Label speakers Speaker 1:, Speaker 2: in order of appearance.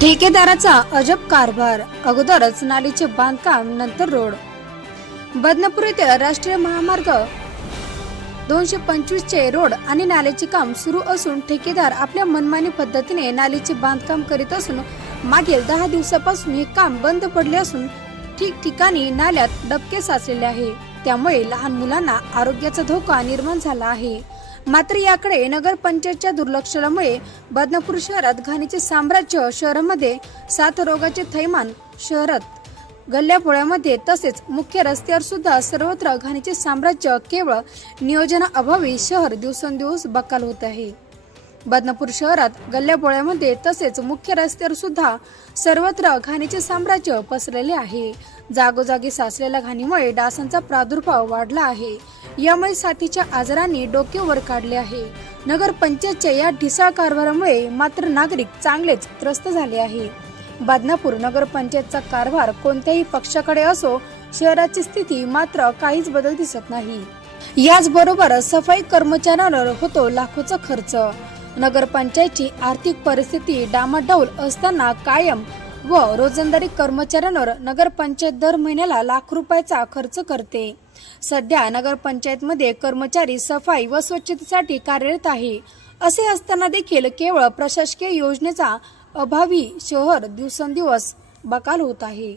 Speaker 1: ठेकेदाराचा अजब कारभार. अगोदरच नालीचे बांधकाम नंतर रोड. बदनापूर येथे राष्ट्रीय महामार्ग दोनशे पंचवीस चे रोड आणि नाल्याचे काम सुरू असून ठेकेदार आपल्या मनमानी पद्धतीने नालीचे बांधकाम करीत असून मागील दहा दिवसापासून हे काम बंद पडले असून ठिकठिकाणी नाल्यात डबके साचलेले आहे. त्यामुळे लहान मुलांना आरोग्याचा धोका निर्माण झाला आहे. मात्र याकडे नगरपंचायतच्या दुर्लक्षामुळे बदनापूर शहरात घाणीचे साम्राज्य शहरामध्ये सात रोगाचे थैमान शहरात गल्ल्यापोळ्यामध्ये तसेच मुख्य रस्त्यावर सुद्धा सर्वत्र घाणीचे साम्राज्य केवळ नियोजनाअभावी शहर दिवसेंदिवस बकाल होत आहे. बदनापूर शहरात गल्ल्यापोळ्यामध्ये तसेच मुख्य रस्त्यावर सुद्धा सर्वत्र घाणीचे साम्राज्य पसरलेले आहे. जागोजागी साचलेल्या घाणीमुळे डासांचा प्रादुर्भाव वाढला आहे. यामुळे साथीच्या आजारांनी डोके वर काढले आहे. नगर पंचायतच्या या ढिसाळ कारभारामुळे मात्र नागरिक चांगलेच त्रस्त झाले आहे. बदनापूर नगरपंचायतचा कारभार कोणत्याही पक्षाकडे असो शहराची स्थिती मात्र काहीच बदल दिसत नाही. याचबरोबर सफाई कर्मचाऱ्यांवर होतो लाखोचा खर्च. नगरपंचायतची आर्थिक परिस्थिती डामाडौल असताना कायम व रोजंदारी कर्मचाऱ्यांवर नगरपंचायत दर महिन्याला लाख रुपयाचा खर्च करते. सध्या नगरपंचायतमध्ये कर्मचारी सफाई व स्वच्छतेसाठी कार्यरत आहे. असे असताना देखील केवळ प्रशासकीय योजनेचा अभावी शहर दिवसेंदिवस बकाल होत आहे.